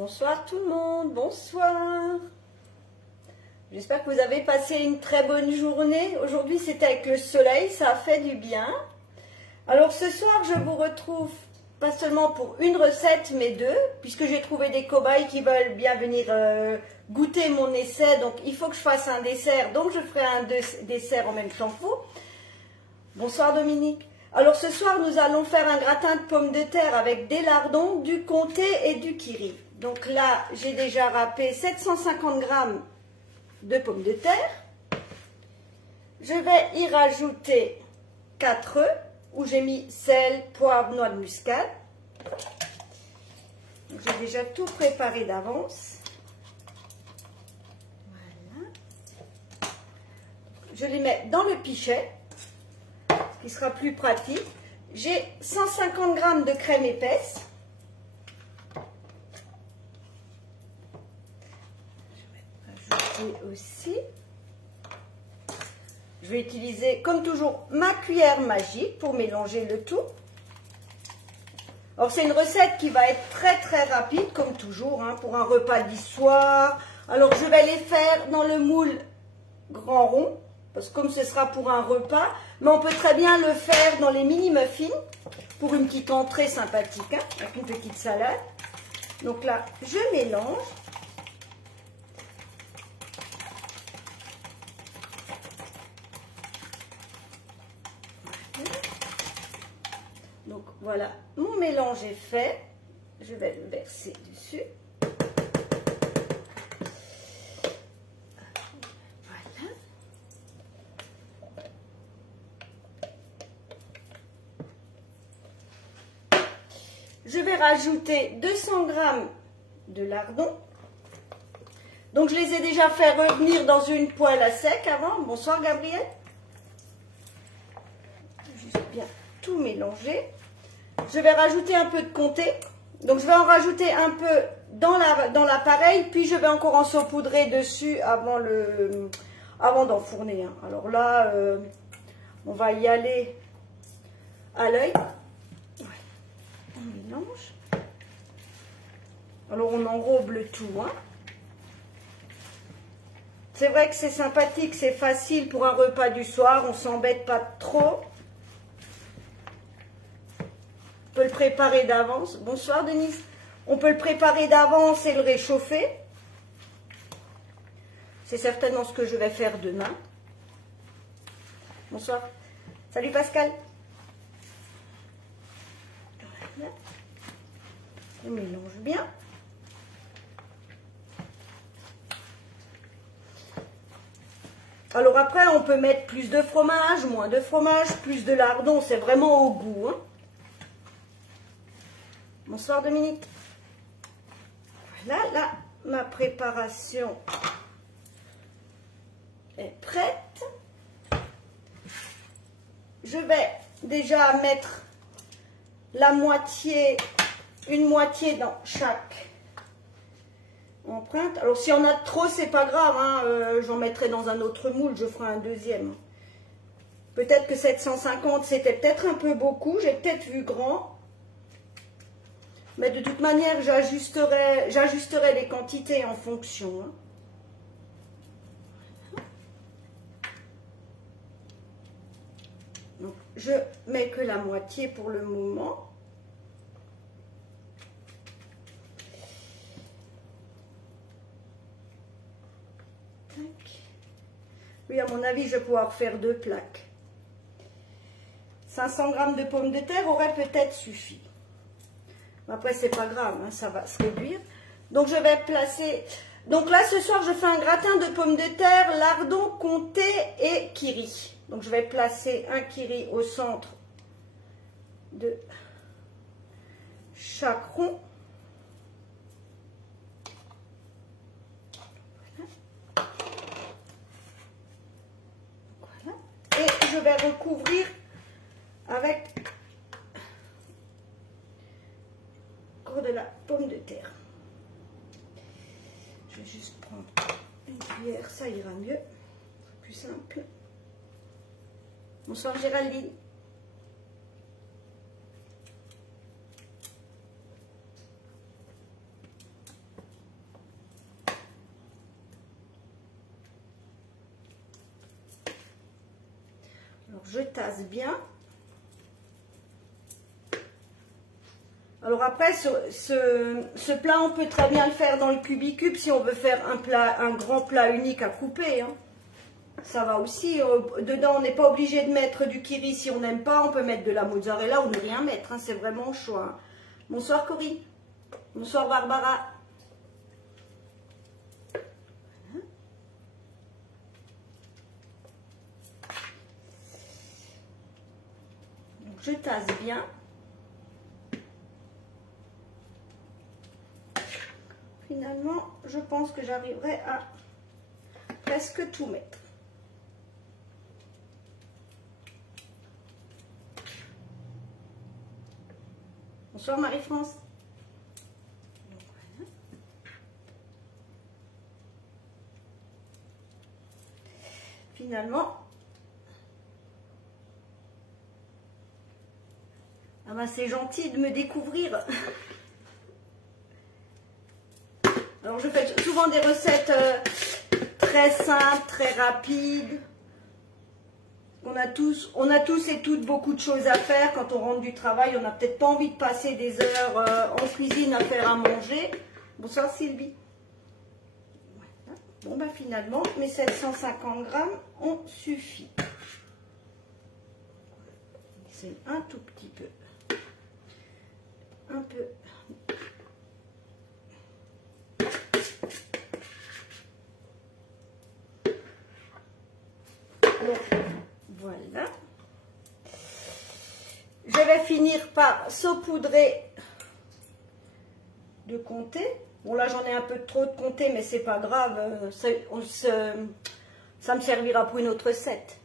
Bonsoir tout le monde, bonsoir. J'espère que vous avez passé une très bonne journée. Aujourd'hui c'était avec le soleil, ça a fait du bien. Alors ce soir je vous retrouve pas seulement pour une recette mais deux, puisque j'ai trouvé des cobayes qui veulent bien venir goûter mon essai. Donc il faut que je fasse un dessert, donc je ferai un dessert en même temps que vous. Bonsoir Dominique. Alors ce soir nous allons faire un gratin de pommes de terre avec des lardons, du comté et du kiri. Donc là j'ai déjà râpé 750 g de pommes de terre. Je vais y rajouter 4 œufs où j'ai mis sel, poivre, noix de muscade. J'ai déjà tout préparé d'avance. Voilà. Je les mets dans le pichet, qui sera plus pratique. J'ai 150 g de crème épaisse. Je vais ajouter aussi. Je vais utiliser, comme toujours, ma cuillère magique pour mélanger le tout. Alors, c'est une recette qui va être très rapide, comme toujours, hein, pour un repas du soir. Alors, je vais les faire dans le moule grand rond, parce que comme ce sera pour un repas, mais on peut très bien le faire dans les mini muffins, pour une petite entrée sympathique, hein, avec une petite salade. Donc là, je mélange. Donc voilà, mon mélange est fait. Je vais le verser dessus. Voilà. Je vais rajouter 200 g de lardons. Donc je les ai déjà fait revenir dans une poêle à sec avant. Bonsoir Gabriel. Juste bien tout mélanger. Je vais rajouter un peu de comté. Donc je vais en rajouter un peu dans l'appareil, puis je vais encore en saupoudrer dessus avant d'enfourner. Hein. Alors là, on va y aller à l'œil. Ouais. On mélange. Alors on enrobe le tout. Hein. C'est vrai que c'est sympathique, c'est facile pour un repas du soir, on ne s'embête pas trop. On peut le préparer d'avance. Bonsoir Denise. On peut le préparer d'avance et le réchauffer. C'est certainement ce que je vais faire demain. Bonsoir. Salut Pascal. Voilà. On mélange bien. Alors après, on peut mettre plus de fromage, moins de fromage, plus de lardons. C'est vraiment au goût. Hein. Bonsoir Dominique. Voilà, là, ma préparation est prête. Je vais déjà mettre une moitié dans chaque empreinte. Alors si on a trop, c'est pas grave, hein, j'en mettrai dans un autre moule, je ferai un deuxième. Peut-être que 750, c'était peut-être un peu beaucoup, j'ai peut-être vu grand. Mais de toute manière, j'ajusterai les quantités en fonction. Hein. Donc, je mets que la moitié pour le moment. Tac. Oui, à mon avis, je vais pouvoir faire 2 plaques. 500 g de pommes de terre aurait peut-être suffi. Après, c'est pas grave, hein, ça va se réduire. Donc, je vais placer... Donc là, ce soir, je fais un gratin de pommes de terre, lardons, comté et kiri. Donc, je vais placer un kiri au centre de chaque rond. Voilà. Et je vais recouvrir avec... de la pomme de terre. Je vais juste prendre une cuillère, ça ira mieux, plus simple. Bonsoir Géraldine. je tasse bien. Alors après, ce plat, on peut très bien le faire dans le cubicube si on veut faire un grand plat unique à couper. Hein. Ça va aussi. Dedans, on n'est pas obligé de mettre du kiri si on n'aime pas. On peut mettre de la mozzarella ou ne rien mettre. Hein. C'est vraiment au choix. Hein. Bonsoir Corinne. Bonsoir Barbara. Donc, je tasse bien. Finalement, je pense que j'arriverai à presque tout mettre. Bonsoir Marie-France. Voilà. Finalement, ah ben c'est gentil de me découvrir. Alors je fais souvent des recettes très simples, très rapides. On a tous et toutes beaucoup de choses à faire. Quand on rentre du travail, on n'a peut-être pas envie de passer des heures en cuisine à faire à manger. Bonsoir Sylvie. Voilà. Bon bah finalement, mes 750 grammes ont suffi. C'est un tout petit peu. Un peu. Voilà. Je vais finir par saupoudrer de comté. Bon là j'en ai un peu trop de comté, mais c'est pas grave. Ça me servira pour une autre recette.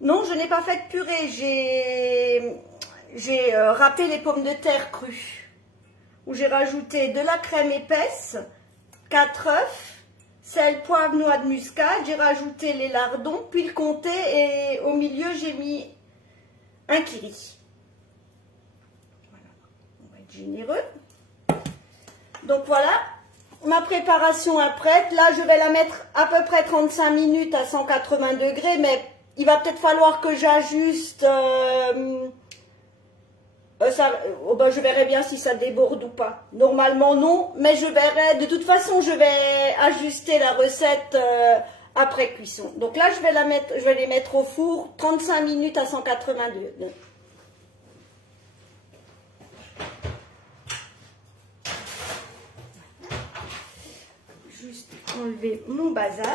Non, je n'ai pas fait de purée. J'ai râpé les pommes de terre crues. Où j'ai rajouté de la crème épaisse, 4 œufs. Sel, poivre, noix de muscade, j'ai rajouté les lardons, puis le comté et au milieu j'ai mis un kiri. Voilà. On va être généreux. Donc voilà, ma préparation est prête. Là je vais la mettre à peu près 35 minutes à 180 degrés, mais il va peut-être falloir que j'ajuste. Je verrai bien si ça déborde ou pas. Normalement non, mais je verrai. De toute façon, je vais ajuster la recette après cuisson. Donc là, je vais les mettre au four 35 minutes à 180 degrés. Juste enlever mon bazar.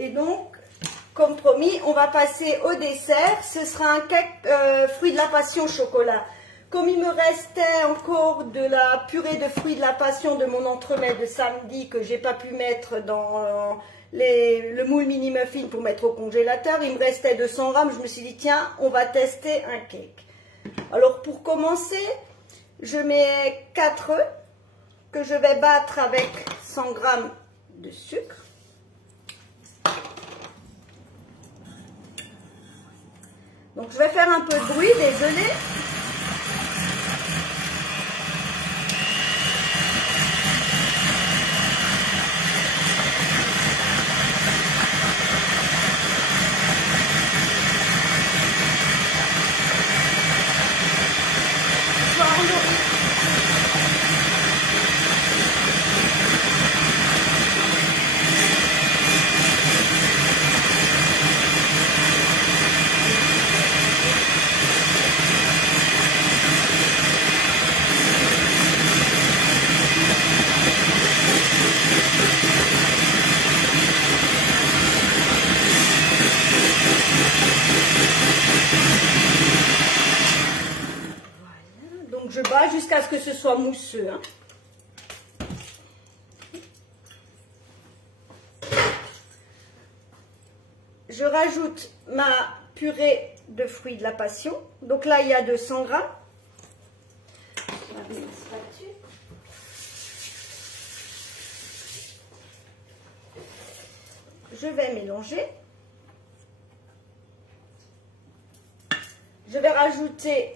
Et donc, comme promis, on va passer au dessert. Ce sera un cake fruits de la passion chocolat. Comme il me restait encore de la purée de fruits de la passion de mon entremets de samedi que j'ai pas pu mettre dans le moule mini muffin pour mettre au congélateur, il me restait 200 grammes. Je me suis dit, tiens, on va tester un cake. Alors, pour commencer, je mets 4 œufs que je vais battre avec 100 grammes de sucre. Donc, je vais faire un peu de bruit, désolée. Je bats jusqu'à ce que ce soit mousseux. Hein. Je rajoute ma purée de fruits de la passion. Donc là, il y a 200 grammes. Je vais mélanger. Je vais rajouter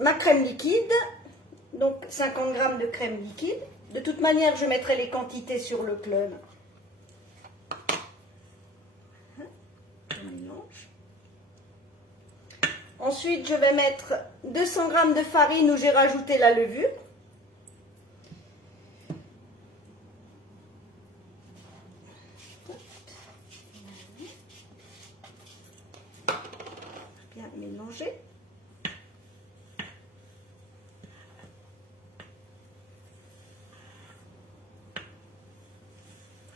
ma crème liquide, donc 50 g de crème liquide. De toute manière, je mettrai les quantités sur le clone. Ensuite, je vais mettre 200 g de farine où j'ai rajouté la levure. Bien mélanger.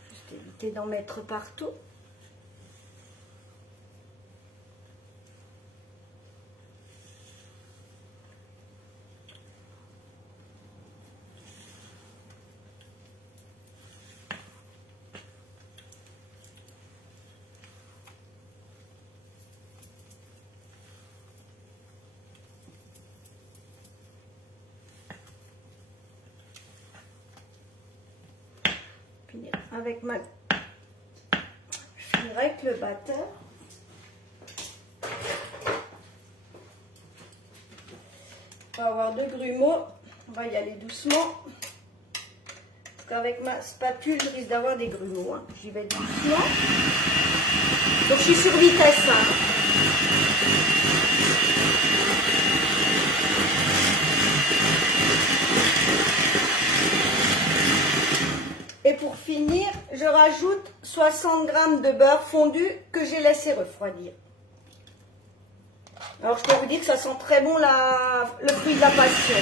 Juste éviter d'en mettre partout. Avec ma... Je finirai avec le batteur. On va avoir deux grumeaux. On va y aller doucement. Parce qu'avec ma spatule, je risque d'avoir des grumeaux. Hein. J'y vais doucement. Donc je suis sur vitesse 1. Et pour finir, je rajoute 60 g de beurre fondu que j'ai laissé refroidir. Alors je peux vous dire que ça sent très bon le fruit de la passion.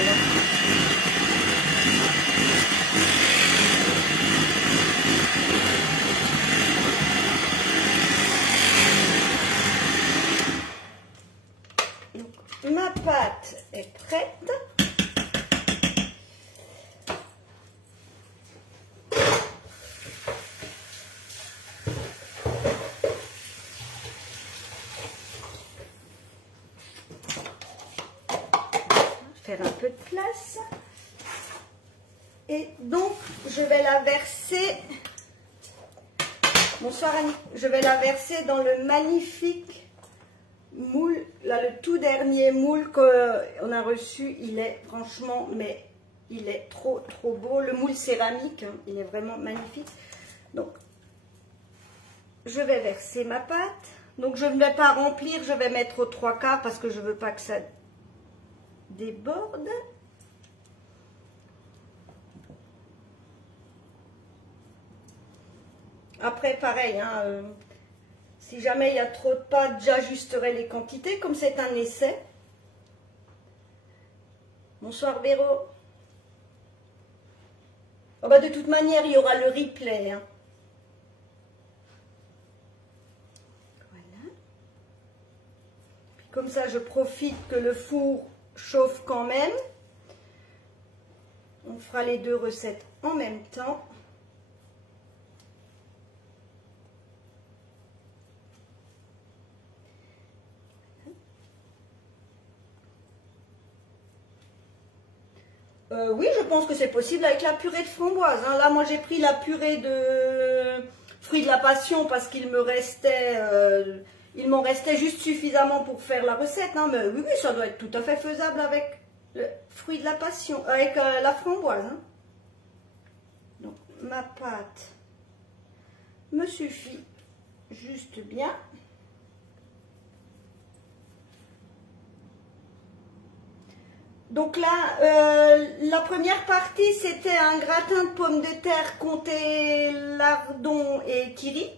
Donc, ma pâte est prête. Un peu de place et donc je vais la verser. Bonsoir Annie. Je vais la verser dans le magnifique moule, là le tout dernier moule qu'on a reçu. Il est franchement, mais il est trop beau, le moule céramique, hein, il est vraiment magnifique. Donc je vais verser ma pâte, donc je ne vais pas remplir, je vais mettre aux 3/4 parce que je veux pas que ça déborde. Après pareil, hein, si jamais il y a trop de pâte, j'ajusterai les quantités comme c'est un essai. Bonsoir Véro. Oh bah de toute manière il y aura le replay, hein. Voilà. Puis comme ça je profite que le four chauffe quand même. On fera les deux recettes en même temps. Oui, je pense que c'est possible avec la purée de framboise. Hein. Là, moi, j'ai pris la purée de fruits de la passion parce qu'il me restait, il m'en restait juste suffisamment pour faire la recette. Hein. Mais oui, ça doit être tout à fait faisable avec le fruit de la passion, avec la framboise. Hein. Donc, ma pâte me suffit juste bien. Donc là, la première partie, c'était un gratin de pommes de terre comté lardon et kiri.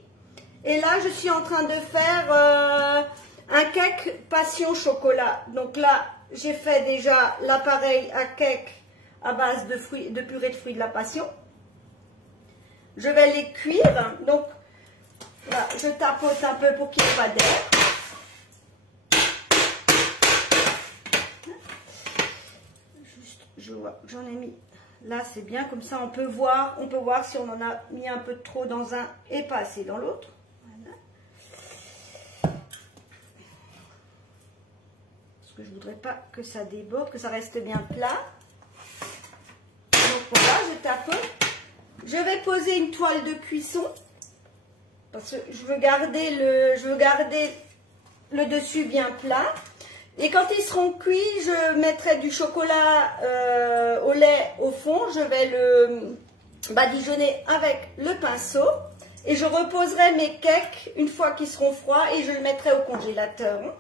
Et là, je suis en train de faire un cake passion chocolat. Donc là, j'ai fait déjà l'appareil à cake à base de purée de fruits de la passion. Je vais les cuire. Donc là, je tapote un peu pour qu'il n'y ait pas d'air. Je vois, j'en ai mis là, c'est bien, comme ça on peut voir si on en a mis un peu trop dans un et pas assez dans l'autre. Voilà. Parce que je voudrais pas que ça déborde, que ça reste bien plat. Donc voilà, je tapote. Je vais poser une toile de cuisson parce que je veux garder le dessus bien plat. Et quand ils seront cuits, je mettrai du chocolat au lait au fond. Je vais le badigeonner avec le pinceau. Et je reposerai mes cakes une fois qu'ils seront froids et je le mettrai au congélateur.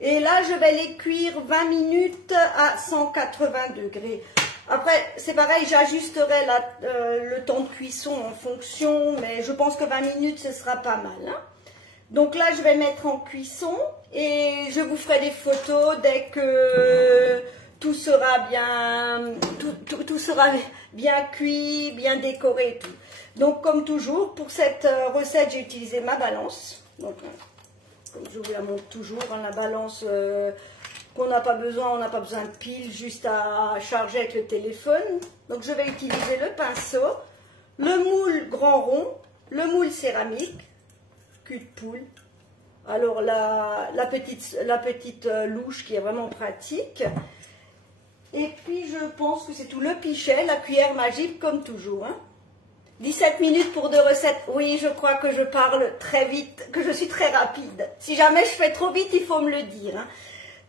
Et là, je vais les cuire 20 minutes à 180 degrés. Après, c'est pareil, j'ajusterai le temps de cuisson en fonction, mais je pense que 20 minutes, ce sera pas mal. Hein. Donc là, je vais mettre en cuisson et je vous ferai des photos dès que tout sera tout sera bien cuit, bien décoré et tout. Donc, comme toujours, pour cette recette, j'ai utilisé ma balance. Donc, comme je vous la montre toujours, hein, la balance qu'on n'a pas besoin, on n'a pas besoin de pile, juste à charger avec le téléphone. Donc, je vais utiliser le pinceau, le moule grand rond, le moule céramique, cul de poule. Alors, la petite louche qui est vraiment pratique. Et puis, je pense que c'est tout. Le pichet, la cuillère magique, comme toujours. Hein. 17 minutes pour 2 recettes. Oui, je crois que je parle très vite, que je suis très rapide. Si jamais je fais trop vite, il faut me le dire. Hein.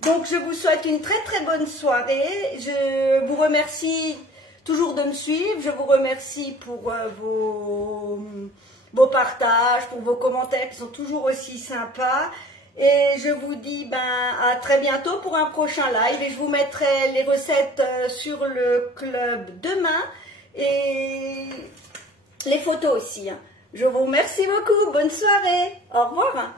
Donc, je vous souhaite une très très bonne soirée. Je vous remercie toujours de me suivre. Je vous remercie pour vos partages, pour vos commentaires qui sont toujours aussi sympas. Et je vous dis à très bientôt pour un prochain live. Et je vous mettrai les recettes sur le club demain. Et les photos aussi. Hein. Je vous remercie beaucoup. Bonne soirée. Au revoir.